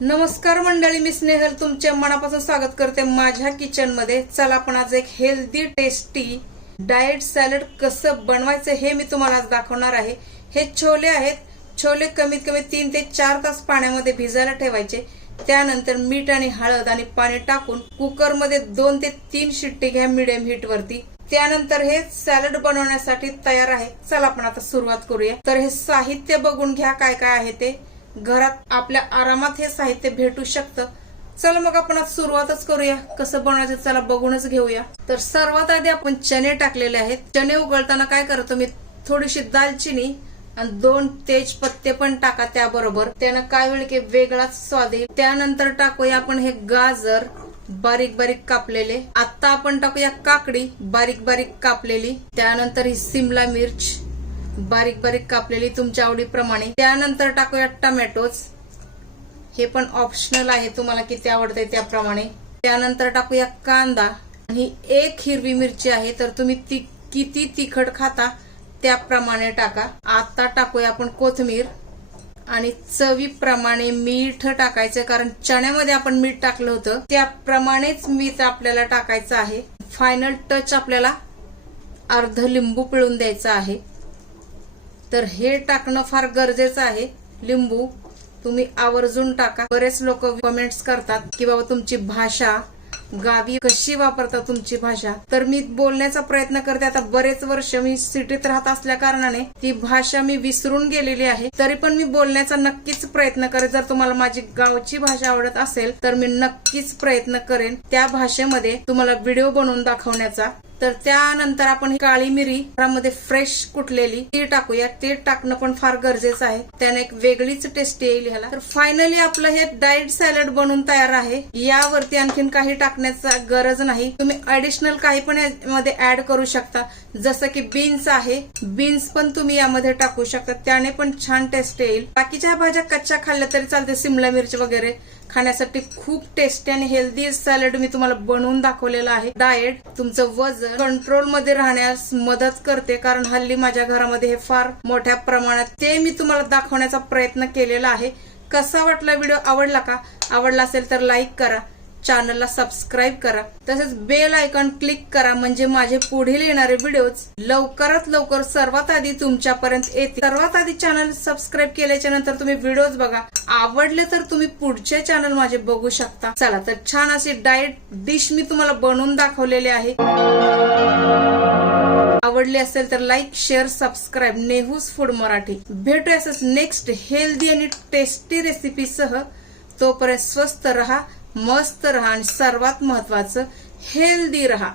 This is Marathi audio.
नमस्कार मंडळी मी स्नेहल. तुमचे मनापासून स्वागत करते माझ्या किचनमध्ये. चला आपण आज एक हेल्दी टेस्टी डाएट सॅलड कसं बनवायचं हे मी तुम्हाला आज दाखवणार आहे. हे छोले आहेत. छोले कमीत कमी तीन ते चार तास पाण्यामध्ये भिजायला ठेवायचे. त्यानंतर मीठ आणि हळद आणि पाणी टाकून कुकरमध्ये दोन ते तीन शिट्टी घ्या मिडियम हीट वरती. त्यानंतर हे सॅलड बनवण्यासाठी तयार आहे. चला आपण आता सुरुवात करूया. तर हे साहित्य बघून घ्या काय काय आहे ते. घरात आपल्या आरामात हे साहित्य भेटू शकतं. चला मग आपण आज सुरुवातच करूया. कसं बनवायचं चला बघूनच घेऊया. तर सर्वात आधी आपण चणे टाकलेले आहेत. चणे उगळताना काय करतो मी? थोडीशी दालचिनी आणि दोन तेजपत्ते पण टाका त्याबरोबर. त्यानं काय होईल की वेगळाच स्वाद येईल. त्यानंतर टाकूया आपण हे गाजर बारीक बारीक कापलेले. आता आपण टाकूया काकडी बारीक बारीक कापलेली. त्यानंतर ही सिमला मिर्च बारीक बारीक कापलेली तुमच्या आवडीप्रमाणे. त्यानंतर टाकूया टमॅटोज. हे पण ऑप्शनल आहे तुम्हाला किती आवडते त्याप्रमाणे. त्यानंतर टाकूया कांदा. आणि एक हिरवी मिरची आहे तर तुम्ही ती किती तिखट खाता त्याप्रमाणे टाका. आता टाकूया आपण कोथमीर. आणि चवीप्रमाणे मीठ टाकायचं कारण चण्यामध्ये आपण मीठ टाकलं होतं. त्याप्रमाणेच मीठ आपल्याला टाकायचं आहे. फायनल टच आपल्याला अर्ध लिंबू पिळून द्यायचा आहे. तर हे टाकणं फार गरजेचं आहे. लिंबू तुम्ही आवर्जून टाका. बरेच लोक कमेंट्स करतात की बाबा तुमची भाषा गावी कशी वापरता तुमची भाषा? तर मी बोलण्याचा प्रयत्न करते. आता बरेच वर्ष मी सिटीत राहत असल्या कारणाने ती भाषा मी विसरून गेलेली आहे. तरी पण मी बोलण्याचा नक्कीच प्रयत्न करेन. जर तुम्हाला माझी गावची भाषा आवडत असेल तर मी नक्कीच प्रयत्न करेन त्या भाषेमध्ये तुम्हाला व्हिडिओ बनवून दाखवण्याचा. तर त्यानंतर आपण ही काळी मिरी घरामध्ये फ्रेश कुटलेली ती टाकूया. ते टाकणं पण फार गरजेचं आहे. त्याने एक वेगळीच टेस्ट येईल ह्याला तर फायनली आपलं हे डाएट सॅलड बनून तयार आहे. यावरती आणखीन काही टाकण्याचा गरज नाही. तुम्ही ऍडिशनल काही पण यामध्ये ऍड करू शकता. जसं की बीन्स आहे. बीन्स पण तुम्ही यामध्ये टाकू शकता. त्याने पण छान टेस्ट येईल. बाकीच्या भाज्या कच्च्या खाल्ल्या तरी चालते. सिमला मिरची वगैरे. खाण्यासाठी खूप टेस्टी आणि हेल्दी सॅलड मी तुम्हाला बनवून दाखवलेलं आहे. डाएट तुमचं वजन कंट्रोलमध्ये राहण्यास मदत करते कारण हल्ली माझ्या घरामध्ये हे फार मोठ्या प्रमाणात ते मी तुम्हाला दाखवण्याचा प्रयत्न केलेला आहे. कसा वाटला व्हिडिओ? आवडला का? आवडला असेल तर लाईक करा. चॅनलला सबस्क्राईब करा. तसेच बेल आयकॉन क्लिक करा म्हणजे माझे पुढील येणारे व्हिडिओज लवकरात लवकर सर्वात आधी तुमच्यापर्यंत येते सर्वात आधी चॅनल सबस्क्राईब केल्याच्यानंतर तुम्ही व्हिडिओज बघा. आवडले तर तुम्ही पुढचे चॅनल माझे बघू शकता. चला तर छान अशी डाएट डिश मी तुम्हाला बनवून दाखवलेली आहे. आवडली असेल तर like share subscribe. Nehu's food Marathi. भेटूया नेक्स्ट हेल्दी आणि टेस्टी रेसिपी सह. तोपर्यंत स्वस्त रहा. मस्त रहा आणि सर्वात महत्वाचं हेल्दी रहा.